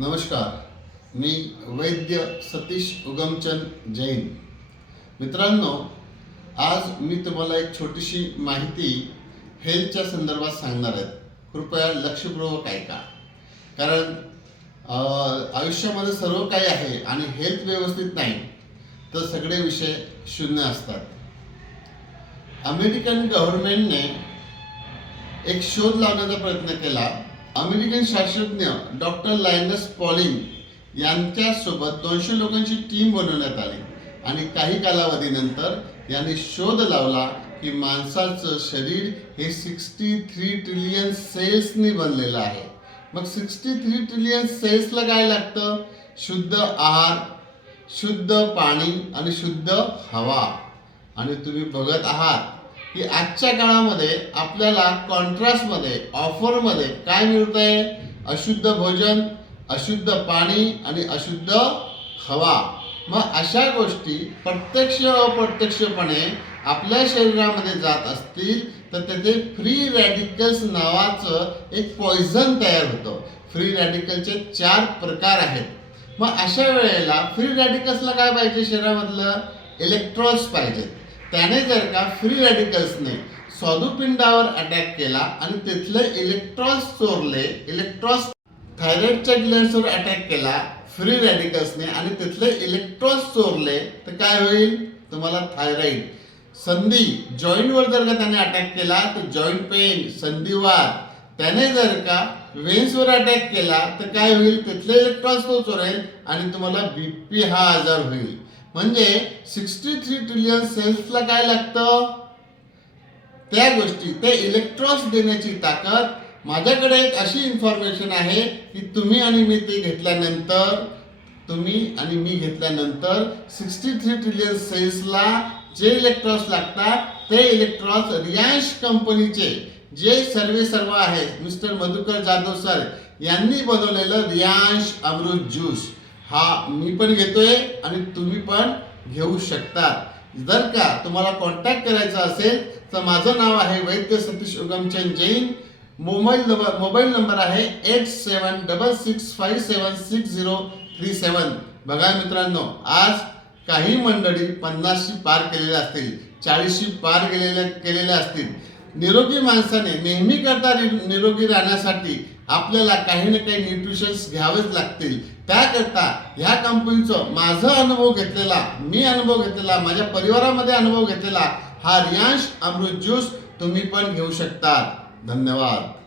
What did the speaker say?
नमस्कार. मी वैद्य सतीश उगमचंद जैन. मित्रांनो आज मी तुम्हाला एक छोटीशी माहिती हेल्थच्या संदर्भात सांगणार आहे. कृपया लक्षपूर्वक ऐका. कारण आयुष्यामध्ये सर्व काही आहे आणि हेल्थ व्यवस्थित नाही तर सगळे विषय शून्य असतात. अमेरिकन गव्हर्नमेंटने एक शोध लावण्याचा प्रयत्न केला. अमेरिकन शास्त्रज्ञ डॉक्टर लायनस पॉलिंग यांच्यासोबत दोनशे लोकांची टीम बनवण्यात आली आणि काही कालावधीनंतर यांनी शोध लावला की माणसाचं शरीर हे सिक्स्टी थ्री ट्रिलियन सेल्सनी बनलेलं आहे. मग सिक्स्टी थ्री ट्रिलियन सेल्सला काय लागतं? शुद्ध आहार शुद्ध पाणी आणि शुद्ध हवा. आणि तुम्ही बघत आहात की आजच्या काळामध्ये आपल्याला कॉन्ट्रास्टमध्ये ऑफरमध्ये काय मिळतंय? अशुद्ध भोजन अशुद्ध पाणी आणि अशुद्ध हवा. मग अशा गोष्टी प्रत्यक्ष अप्रत्यक्षपणे आपल्या शरीरामध्ये जात असतील तर तेथे फ्री रॅडिकल्स नावाचं एक पॉइझन तयार होतं. फ्री रॅडिकलचे चार प्रकार आहेत. मग अशा वेळेला फ्री रॅडिकल्सला काय पाहिजे शरीरामधलं? इलेक्ट्रॉन्स पाहिजेत. त्याने जर का फ्री रॅडिकल्सने स्वादुपिंडावर अटॅक केला आणि तिथले इलेक्ट्रॉन्स चोरले इलेक्ट्रॉन्स थायरॉइडच्या ग्लँड्सवर अटॅक केला फ्री रॅडिकल्सने आणि तिथले इलेक्ट्रॉन्स चोरले तर काय होईल? तुम्हाला थायरॉइड संधी जॉईंटवर जर का त्याने अटॅक केला तर जॉईंट पेन संधिवात. त्याने जर का वेन्सवर अटॅक केला तर काय होईल? तिथले इलेक्ट्रॉन्स तो चोरेल आणि तुम्हाला बीपी हा आजार होईल. म्हणजे सिक्स्टी थ्री ट्रिलियन सेल्सला काय लागतं? त्या गोष्टी ते इलेक्ट्रॉन्स देण्याची ताकद माझ्याकडे एक अशी इन्फॉर्मेशन आहे की तुम्ही आणि मी ते घेतल्यानंतर तुम्ही आणि मी घेतल्यानंतर सिक्स्टी थ्री ट्रिलियन सेल्सला जे इलेक्ट्रॉन्स लागतात ते इलेक्ट्रॉन्स रियांश कंपनीचे जे सर्वे सर्व आहेत मिस्टर मधुकर जाधव सर यांनी बनवलेलं रियांश अमृत ज्यूस हा मी पण घेतोय आणि तुम्ही पण घेऊ शकता. जर का तुम्हाला कॉन्टॅक्ट करायचा असेल तर माझं नाव आहे Vaidya Satish Ugamchand Jain. Mobile number mobile number आहे eight seven double six five seven six zero three seven. बघा मित्रांनो आज काही मंडळी पन्नासशी पार केलेल्या असतील चाळीसशी पार गेलेल्या केलेल्या असतील. निरोगी माणसाने नेहमी करता निरोगी राहण्यासाठी आपल्याला काही ना काही न्यूट्रिशन्स घ्यावेच लागतील. त्याकरता ह्या कंपनीचं माझा अनुभव घेतलेला मी अनुभव घेतलेला माझ्या परिवारामध्ये अनुभव घेतलेला हा रियांश अमृत ज्यूस तुम्ही पण घेऊ शकता धन्यवाद.